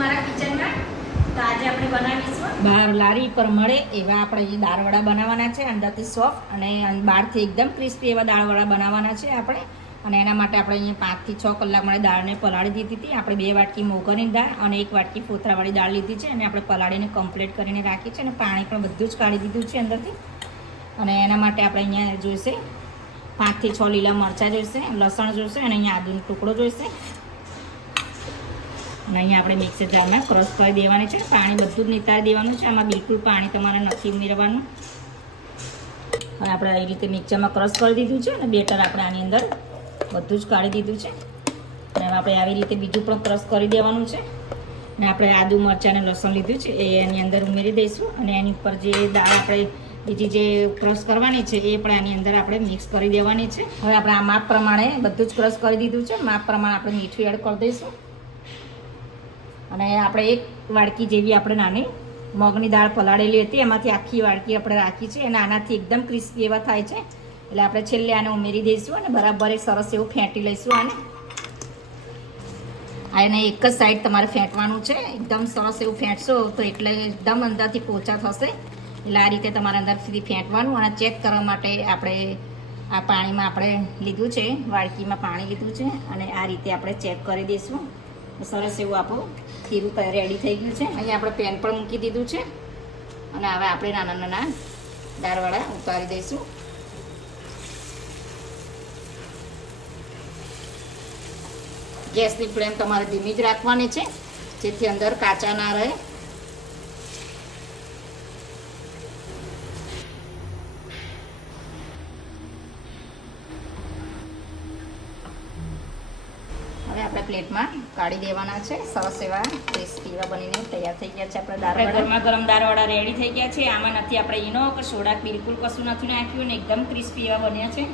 મારા કિચનમાં. તો આજે આપણે બનાવીશું. બહાર લારી પર મળે એવા આપણે દાળવડા બનાવવાના છે, અંદરથી સોફ્ટ અને બહારથી એકદમ ક્રિસ્પી એવા દાળવડા બનાવવાના છે આપણે. અને એના માટે આપણે અહીંયા પાંચથી છ કલાક માટે દાળને પલાળી દીધી હતી. આપણે બે વાટકી મોગરની દાળ અને એક વાટકી ફોથરાવાળી દાળ લીધી છે. અને આપણે પલાળીને કમ્પ્લીટ કરીને રાખી છે અને પાણી પણ બધું જ કાઢી દીધું છે અંદરથી. અને એના માટે આપણે અહીંયા જોઈશે પાંચથી છ લીલા મરચાં જોઈશે, લસણ જોઈશે અને અહીંયા આદુનો ટુકડો જોઈશે. અને અહીંયા આપણે મિક્સર જારમાં ક્રશ કરી દેવાની છે. પાણી બધું જ નિતારી દેવાનું છે. આમાં બિલકુલ પાણી તમારે નથી ઉમેરવાનું. હવે આપણે આવી રીતે મિક્સરમાં ક્રશ કરી દીધું છે અને બેટર આપણે આની અંદર બધું જ કાઢી દીધું છે. અને આપણે આવી રીતે બીજું પણ ક્રશ કરી દેવાનું છે. અને આપણે આદુ, મરચાં અને લસણ લીધું છે. એ એની અંદર ઉમેરી દઈશું. અને એની ઉપર જે દાળ આપણે બીજી જે ક્રશ કરવાની છે, એ પણ આની અંદર આપણે મિક્સ કરી દેવાની છે. હવે આપણે આ માપ પ્રમાણે બધું જ ક્રશ કરી દીધું છે. માપ પ્રમાણે આપણે મીઠું એડ કરી દઈશું. અને આપણે એક વાડકી જેવી આપણે નાની મગની દાળ પલાળેલી હતી. એમાંથી આખી વાડકી આપણે રાખી છે. અને આનાથી એકદમ ક્રિસ્પી એવા થાય છે. એટલે આપણે છેલ્લે આને ઉમેરી દઈશું અને બરાબર એક સરસ એવું ફેંટી લઈશું આને. એને એક જ સાઈડ તમારે ફેંટવાનું છે. એકદમ સરસ એવું ફેંટશો તો એટલે એકદમ અંદરથી પોચા થશે. એટલે આ રીતે તમારે અંદર સુધી ફેંટવાનું અને ચેક કરવા માટે આપણે આ પાણીમાં આપણે લીધું છે. વાડકીમાં પાણી લીધું છે અને આ રીતે આપણે ચેક કરી દઈશું. સરસ એવું આપણું ખીરું રેડી થઈ ગયું છે. અહીંયા આપણે પેન પણ મૂકી દીધું છે. અને હવે આપણે નાના નાના દાળવાળા ઉતારી દઈશું. ગેસની ફ્લેમ તમારે ધીમી જ રાખવાની છે, જેથી અંદર કાચા ના રહે હવે આપણે પ્લેટમાં કાઢી દેવાના છે. સરસ એવા ક્રિસ્પી એવા બનીને તૈયાર થઈ ગયા છે આપણે દાળ ગરમા ગરમ દાળવાળા રેડી થઈ ગયા છે. આમાં નથી આપણે ઈનો કે સોડા બિલકુલ કશું નથી નાખ્યું ને એકદમ ક્રિસ્પી એવા બન્યા છે.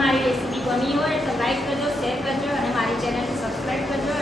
મારી રેસીપી બની હોય તો લાઈક કરજો શેર કરજો અને મારી ચેનલને સબસ્ક્રાઈબ કરજો